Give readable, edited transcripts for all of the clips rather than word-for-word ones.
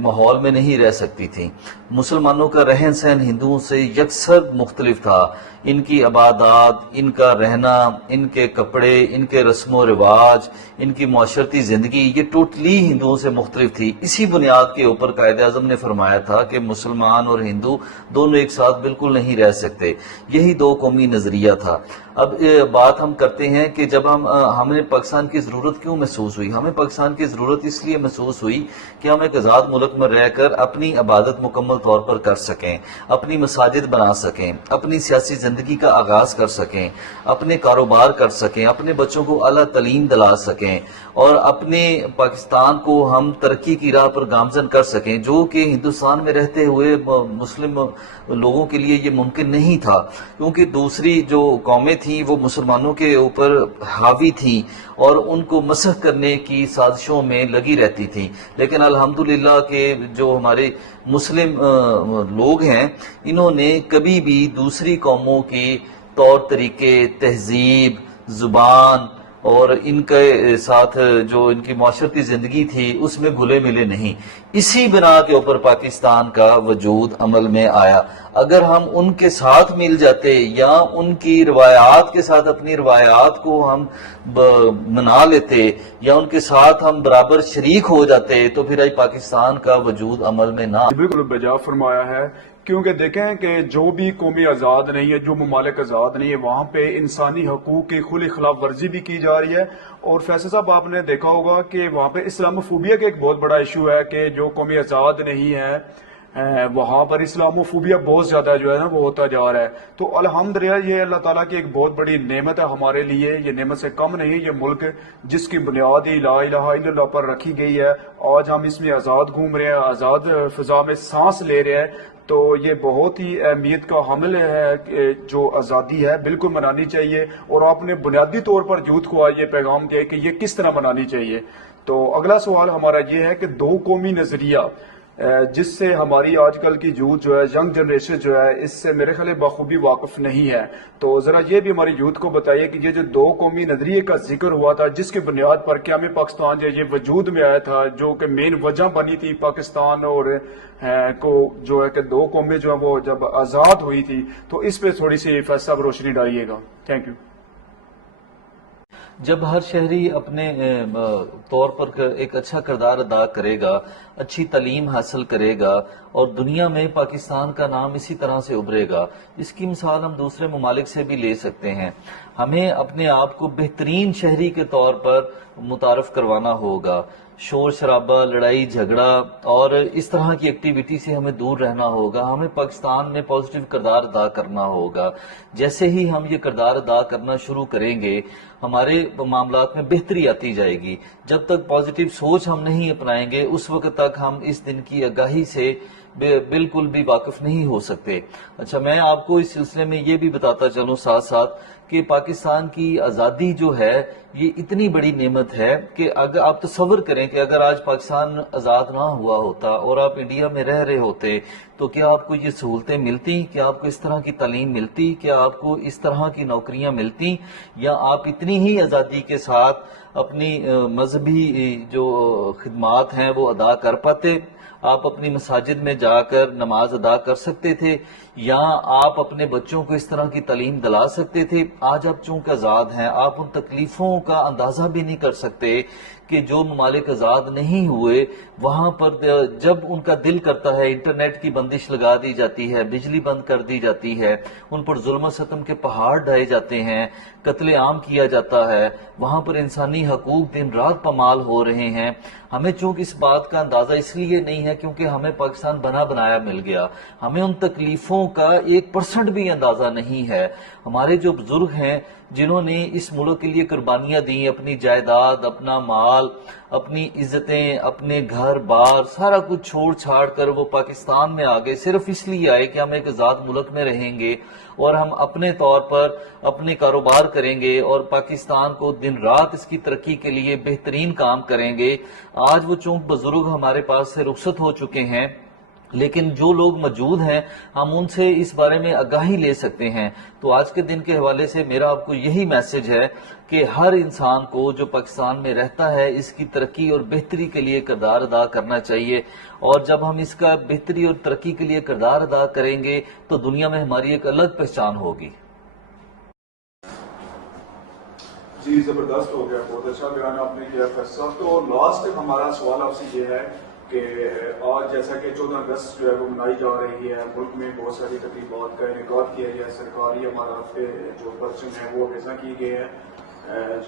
ماحول میں نہیں رہ سکتی تھیں۔ مسلمانوں کا رہن سہن ہندوؤں سے یکسر مختلف تھا، ان کی عبادات، ان کا رہنا، ان کے کپڑے، ان کے رسم و رواج، ان کی معاشرتی زندگی یہ ٹوٹلی ہندوؤں سے مختلف تھی۔ اسی بنیاد کے اوپر قائد اعظم نے فرمایا تھا کہ مسلمان اور ہندو دونوں ایک ساتھ بالکل نہیں رہ سکتے، یہی دو قومی نظریہ تھا۔ اب بات ہم کرتے ہیں کہ جب ہمیں پاکستان کی ضرورت کیوں محسوس ہوئی؟ ہمیں پاکستان کی ضرورت اس لیے محسوس ہوئی کہ ہم ایک آزاد ملک میں رہ کر اپنی عبادت مکمل طور پر کر سکیں، اپنی مساجد بنا سکیں، اپنی سیاسی زندگی کا آغاز کر سکیں، اپنے کاروبار کر سکیں، اپنے بچوں کو اعلیٰ تعلیم دلا سکیں، اور اپنے پاکستان کو ہم ترقی کی راہ پر گامزن کر سکیں، جو کہ ہندوستان میں رہتے ہوئے مسلم لوگوں کے لیے یہ ممکن نہیں تھا، کیونکہ دوسری جو قومیں تھیں وہ مسلمانوں کے اوپر حاوی تھیں اور ان کو مسخ کرنے کی سازشوں میں لگی رہتی تھیں۔ لیکن الحمدللہ کہ جو ہمارے مسلم لوگ ہیں انہوں نے کبھی بھی دوسری قوموں کی طور طریقے، تہذیب، زبان اور ان کے ساتھ جو ان کی معاشرتی زندگی تھی اس میں گھلے ملے نہیں۔ اسی بنا کے اوپر پاکستان کا وجود عمل میں آیا۔ اگر ہم ان کے ساتھ مل جاتے یا ان کی روایات کے ساتھ اپنی روایات کو ہم منا لیتے یا ان کے ساتھ ہم برابر شریک ہو جاتے تو پھر آج پاکستان کا وجود عمل میں نہ۔ بالکل بجا فرمایا ہے، کیونکہ دیکھیں کہ جو بھی قومی آزاد نہیں ہے، جو ممالک آزاد نہیں ہے، وہاں پہ انسانی حقوق کی کھلی خلاف ورزی بھی کی جا رہی ہے۔ اور فیصل صاحب آپ نے دیکھا ہوگا کہ وہاں پہ اسلاموفوبیا کا ایک بہت بڑا ایشو ہے کہ جو قومی آزاد نہیں ہے وہاں پر اسلاموفوبیا بہت زیادہ جو ہے نا وہ ہوتا جا رہا ہے۔ تو الحمدللہ یہ اللہ تعالیٰ کی ایک بہت بڑی نعمت ہے ہمارے لیے، یہ نعمت سے کم نہیں۔ یہ ملک جس کی بنیاد ہی لا الہ الا اللہ پر رکھی گئی ہے، آج ہم اس میں آزاد گھوم رہے ہیں، آزاد فضا میں سانس لے رہے ہیں، تو یہ بہت ہی اہمیت کا حامل ہے کہ جو آزادی ہے بالکل منانی چاہیے۔ اور آپ نے بنیادی طور پر یوتھ کو آج یہ پیغام دیا کہ یہ کس طرح منانی چاہیے۔ تو اگلا سوال ہمارا یہ ہے کہ دو قومی نظریہ جس سے ہماری آج کل کی یوتھ جو ہے، ینگ جنریشن جو ہے، اس سے میرے خیال بخوبی واقف نہیں ہے، تو ذرا یہ بھی ہماری یوتھ کو بتائیے کہ یہ جو دو قومی نظریے کا ذکر ہوا تھا جس کی بنیاد پر قیام پاکستان جو یہ وجود میں آیا تھا، جو کہ مین وجہ بنی تھی پاکستان اور کو جو ہے کہ دو قومیں جو ہیں وہ جب آزاد ہوئی تھی، تو اس پہ تھوڑی سی فیصل صاحب روشنی ڈالیے گا۔ Thank you. جب ہر شہری اپنے طور پر ایک اچھا کردار ادا کرے گا، اچھی تعلیم حاصل کرے گا اور دنیا میں پاکستان کا نام اسی طرح سے ابھرے گا، اس کی مثال ہم دوسرے ممالک سے بھی لے سکتے ہیں۔ ہمیں اپنے آپ کو بہترین شہری کے طور پر متعارف کروانا ہوگا۔ شور شرابہ، لڑائی جھگڑا اور اس طرح کی ایکٹیویٹی سے ہمیں دور رہنا ہوگا۔ ہمیں پاکستان میں پازیٹیو کردار ادا کرنا ہوگا۔ جیسے ہی ہم یہ کردار ادا کرنا شروع کریں گے ہمارے معاملات میں بہتری آتی جائے گی۔ جب تک پازیٹیو سوچ ہم نہیں اپنائیں گے اس وقت تک ہم اس دن کی آگاہی سے بالکل بھی واقف نہیں ہو سکتے۔ اچھا، میں آپ کو اس سلسلے میں یہ بھی بتاتا چلوں ساتھ ساتھ کہ پاکستان کی آزادی جو ہے یہ اتنی بڑی نعمت ہے کہ اگر آپ تصور کریں کہ اگر آج پاکستان آزاد نہ ہوا ہوتا اور آپ انڈیا میں رہ رہے ہوتے تو کیا آپ کو یہ سہولتیں ملتی؟ کیا آپ کو اس طرح کی تعلیم ملتی؟ کیا آپ کو اس طرح کی نوکریاں ملتی؟ یا آپ اتنی ہی آزادی کے ساتھ اپنی مذہبی جو خدمات ہیں وہ ادا کر پاتے؟ آپ اپنی مساجد میں جا کر نماز ادا کر سکتے تھے یا آپ اپنے بچوں کو اس طرح کی تعلیم دلا سکتے تھے؟ آج آپ چونکہ آزاد ہیں آپ ان تکلیفوں کا اندازہ بھی نہیں کر سکتے کہ جو ممالک آزاد نہیں ہوئے وہاں پر جب ان کا دل کرتا ہے انٹرنیٹ کی بندش لگا دی جاتی ہے، بجلی بند کر دی جاتی ہے، ان پر ظلم و ستم کے پہاڑ ڈھائے جاتے ہیں، قتل عام کیا جاتا ہے، وہاں پر انسانی حقوق دن رات پامال ہو رہے ہیں۔ ہمیں چونکہ اس بات کا اندازہ اس لیے نہیں ہے کیونکہ ہمیں پاکستان بنا بنایا مل گیا، ہمیں ان تکلیفوں کا 1% بھی اندازہ نہیں ہے۔ ہمارے جو بزرگ ہیں جنہوں نے اس ملک کے لیے قربانیاں دیں، اپنی جائیداد، اپنا مال، اپنی عزتیں، اپنے گھر بار سارا کچھ چھوڑ چھاڑ کر وہ پاکستان میں آگے صرف اس لیے آئے کہ ہم ایک آزاد ملک میں رہیں گے اور ہم اپنے طور پر اپنے کاروبار کریں گے اور پاکستان کو دن رات اس کی ترقی کے لیے بہترین کام کریں گے۔ آج وہ چونکہ بزرگ ہمارے پاس سے رخصت ہو چکے ہیں لیکن جو لوگ موجود ہیں ہم ان سے اس بارے میں آگاہی لے سکتے ہیں. تو آج کے دن کے حوالے سے میرا آپ کو یہی میسج ہے کہ ہر انسان کو جو پاکستان میں رہتا ہے اس کی ترقی اور بہتری کے لیے کردار ادا کرنا چاہیے، اور جب ہم اس کا بہتری اور ترقی کے لیے کردار ادا کریں گے تو دنیا میں ہماری ایک الگ پہچان ہوگی. جی زبردست ہو گیا، بہت اچھا بیان آپ نے کیا فیصل صاحب. تو لاسٹ ہمارا سوال آپ سے یہ ہے کہ آج جیسا کہ 14 اگست جو ہے وہ منائی جا رہی ہے، ملک میں بہت ساری تقریبات کا انعقاد کیا گیا ہے، سرکاری ہمارا جو پرچم ہے وہ وضع کی گئے ہیں،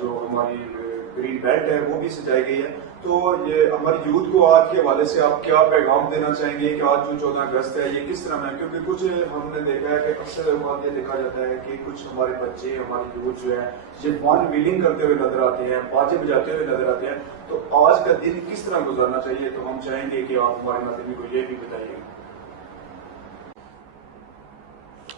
جو ہماری گرین بیلٹ ہے وہ بھی سجائی گئی ہے. تو یہ ہماری یوتھ کو آج کے حوالے سے آپ کیا پیغام دینا چاہیں گے کہ آج جو 14 اگست ہے یہ کس طرح میں، کیونکہ کچھ ہم نے دیکھا ہے کہ اکثر اوقات یہ دیکھا جاتا ہے کہ کچھ ہمارے بچے ہماری یوتھ جو ہے یہ فن ویلنگ کرتے ہوئے نظر آتے ہیں، باجے بجاتے ہوئے نظر آتے ہیں. تو آج کا دن کس طرح گزارنا چاہیے؟ تو ہم چاہیں گے کہ آپ ہمارے ناظرین کو یہ بھی بتائیے.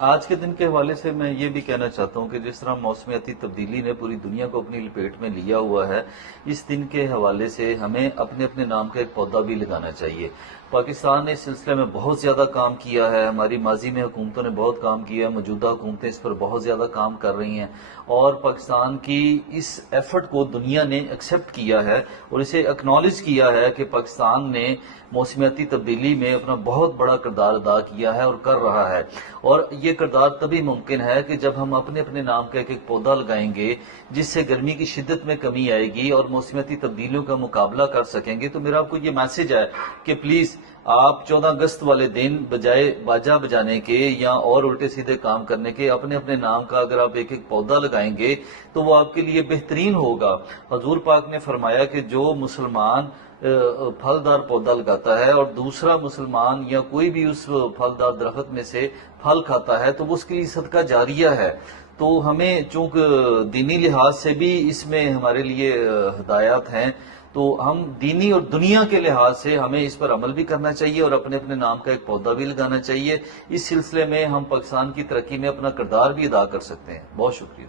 آج کے دن کے حوالے سے میں یہ بھی کہنا چاہتا ہوں کہ جس طرح موسمیاتی تبدیلی نے پوری دنیا کو اپنی لپیٹ میں لیا ہوا ہے، اس دن کے حوالے سے ہمیں اپنے اپنے نام کا ایک پودا بھی لگانا چاہیے. پاکستان نے اس سلسلے میں بہت زیادہ کام کیا ہے، ہماری ماضی میں حکومتوں نے بہت کام کیا ہے، موجودہ حکومتیں اس پر بہت زیادہ کام کر رہی ہیں، اور پاکستان کی اس ایفرٹ کو دنیا نے ایکسیپٹ کیا ہے اور اسے اکنالج کیا ہے کہ پاکستان نے موسمیاتی تبدیلی میں اپنا بہت بڑا کردار ادا کیا ہے اور کر رہا ہے. اور یہ کردار تبھی ممکن ہے کہ جب ہم اپنے اپنے نام کا ایک ایک پودا لگائیں گے، جس سے گرمی کی شدت میں کمی آئے گی اور موسمیاتی تبدیلیوں کا مقابلہ کر سکیں گے. تو میرا آپ کو یہ میسج ہے کہ پلیز آپ 14 اگست والے دن بجائے باجا بجانے کے یا اور الٹے سیدھے کام کرنے کے اپنے اپنے نام کا اگر آپ ایک ایک پودا لگائیں گے تو وہ آپ کے لیے بہترین ہوگا. حضور پاک نے فرمایا کہ جو مسلمان پھلدار پودا لگاتا ہے اور دوسرا مسلمان یا کوئی بھی اس پھلدار درخت میں سے پھل کھاتا ہے تو وہ اس کے لیے صدقہ جاریہ ہے. تو ہمیں چونکہ دینی لحاظ سے بھی اس میں ہمارے لیے ہدایات ہیں، تو ہم دینی اور دنیا کے لحاظ سے ہمیں اس پر عمل بھی کرنا چاہیے اور اپنے اپنے نام کا ایک پودا بھی لگانا چاہیے. اس سلسلے میں ہم پاکستان کی ترقی میں اپنا کردار بھی ادا کر سکتے ہیں. بہت شکریہ.